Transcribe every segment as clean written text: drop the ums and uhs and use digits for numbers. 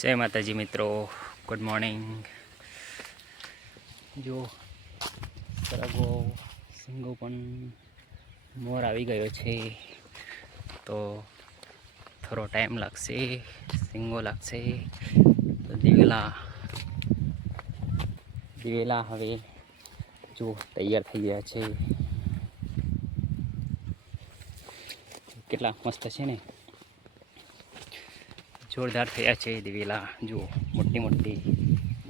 જય માતાજી મિત્રો, ગુડ મોર્નિંગ। જો સરગવો સિંગો પણ મોર આવી ગયો છે, તો થોડો ટાઈમ લાગશે, સિંગો લાગશે। તો દિવેલા હવે જો તૈયાર થઈ ગયા છે, કેટલા મસ્ત છે ને, જોરદાર થયા છે દિવેલા। જુઓ મોટી મોટી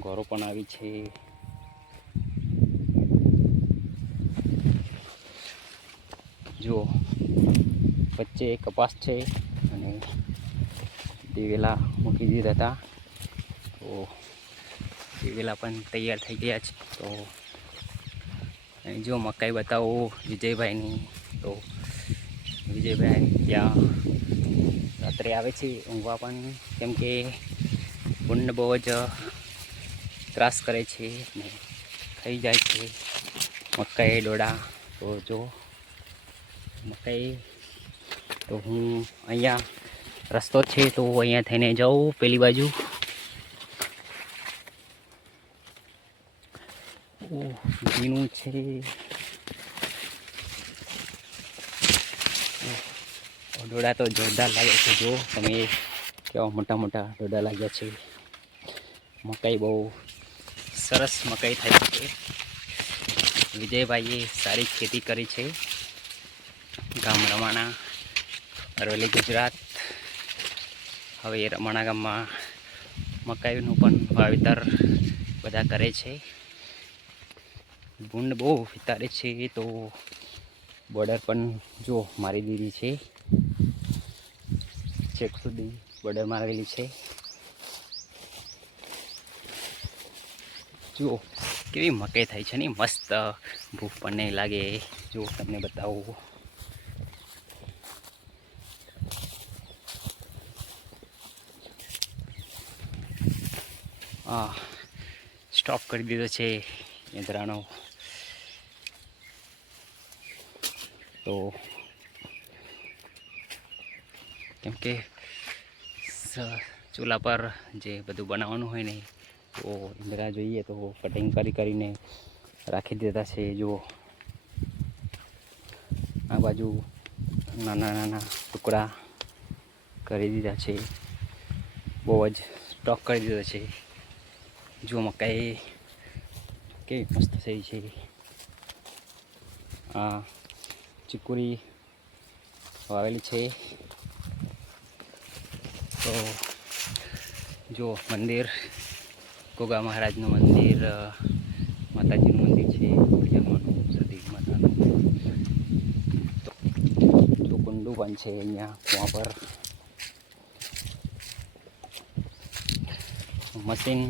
ગોરો પણ આવી છે। જુઓ વચ્ચે કપાસ છે અને દિવેલા મૂકી દીધા હતા, તો દિવેલા પણ તૈયાર થઈ ગયા છે। તો જો મકાઈ બતાવો વિજયભાઈની, તો વિજયભાઈ ત્યાં રાત્રે આવે છે ઊંઘવા પણ, કેમ કે ભૂંડ બહુ જ ત્રાસ કરે છે ને ખાઈ જાય છે મકાઈ ડોડા। તો જો મકાઈ, તો હું અહીંયા રસ્તો છે તો અહીંયા થઈને જાઉં પેલી બાજુ। ભીનું છે, ડોડા તો જોરદાર લાગે છે। જો તમે કેવા મોટા મોટા ડોડા લાગ્યા છે। મકાઈ બહુ સરસ મકાઈ થઈ છે। વિજયભાઈએ સારી ખેતી કરી છે ગામ રમાણા, અરવલ્લી, ગુજરાત। હવે રમાણા ગામમાં મકાઈનું પણ વાવેતર બધા કરે છે। ભૂંડ બહુ વિતારે છે, તો બોર્ડર પણ જો મારી દીધી છે, છેક સુધી બોર્ડર મારેલી છે। જુઓ કેવી મકાઈ થાય છે ને, મસ્ત, ભૂખ પણ નહીં લાગે। જો તમને બતાવું, સ્ટોપ કરી દીધો છે યંત્રાનો। તો કેમ કે ચૂલા પર જે બધું બનાવવાનું હોય ને, તો ઈંદરા જોઈએ તો કટિંગ કરીને રાખી દેતા છે। જુઓ આ બાજુ નાના નાના ટુકડા કરી દીધા છે, બહુ જ સ્ટોક કરી દીધો છે। જો મકાઈ કેવી મસ્ત થઈ છે। આ ચીકુરી વાવેલી છે। તો જો મંદિર, ગોગા મહારાજનું મંદિર, માતાજીનું મંદિર છે, સતી માતાનું। તો જો કુંડું પણ છે અહીંયા કુવા પર। મશીન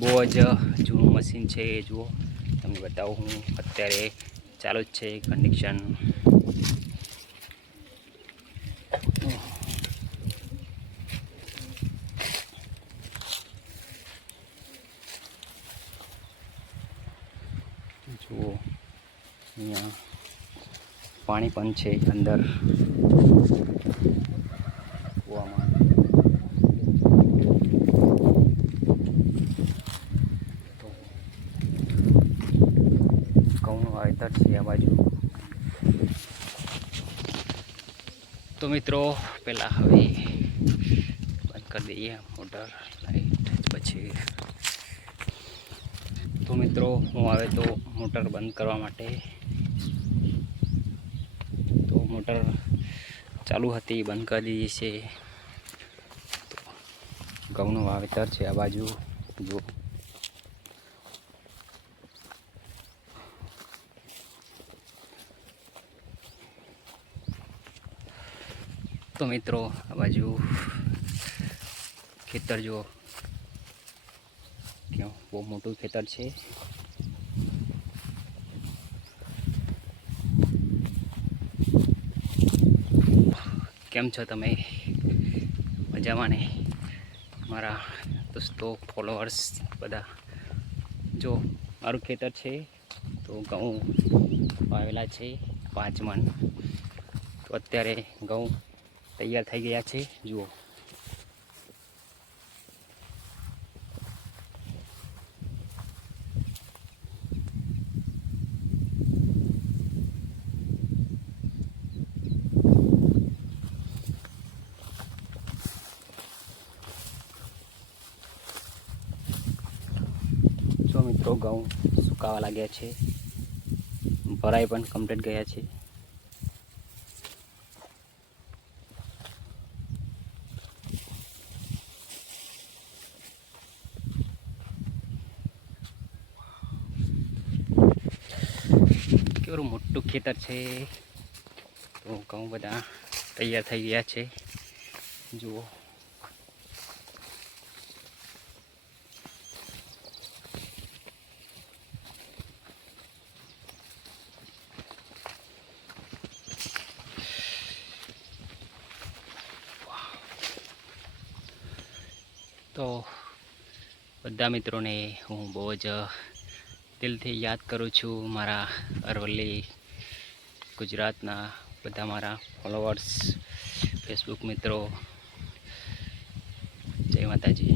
બહુ જ જૂનું મશીન છે। જુઓ તમને બતાવું, હું અત્યારે ચાલુ જ છે કન્ડિશન। જુઓ અહીંયા પાણી પણ છે અંદર કૂવામાં। તો ઘઉંનું વાવેતર છે આ બાજુ। તો મિત્રો પહેલાં હવે બંધ કરી દઈએ મોટર લાઈટ, પછી તો મિત્રો હું આવે તો મોટર બંધ કરવા માટે, તો મોટર ચાલુ હતી બંધ કરી દીધી છે। તો ઘઉંનું વાવેતર છે આ બાજુ। જો તો મિત્રો આ બાજુ ખેતર જુઓ, કેવું બહુ મોટું ખેતર છે। કેમ છો તમે? મજામાં ને? મારા દોસ્તો, ફોલોઅર્સ બધા, જો મારું ખેતર છે, તો ઘઉં વાવેલા છે 5 મણ। તો અત્યારે ઘઉં તૈયાર થઈ ગયા છે। જુઓ તો ઘઉં સુકાવા લાગ્યા છે, ભરાઈ પણ કમ્પ્લીટ ગયા છે. કેવું મોટું ખેતર છે. તો ઘઉં બધા તૈયાર થઈ ગયા છે, જુઓ. તો બધા મિત્રોને હું બહુ જ દિલથી યાદ કરું છું, મારા અરવલ્લી ગુજરાતના બધા મારા ફોલોવર્સ, ફેસબુક મિત્રો. જય માતાજી.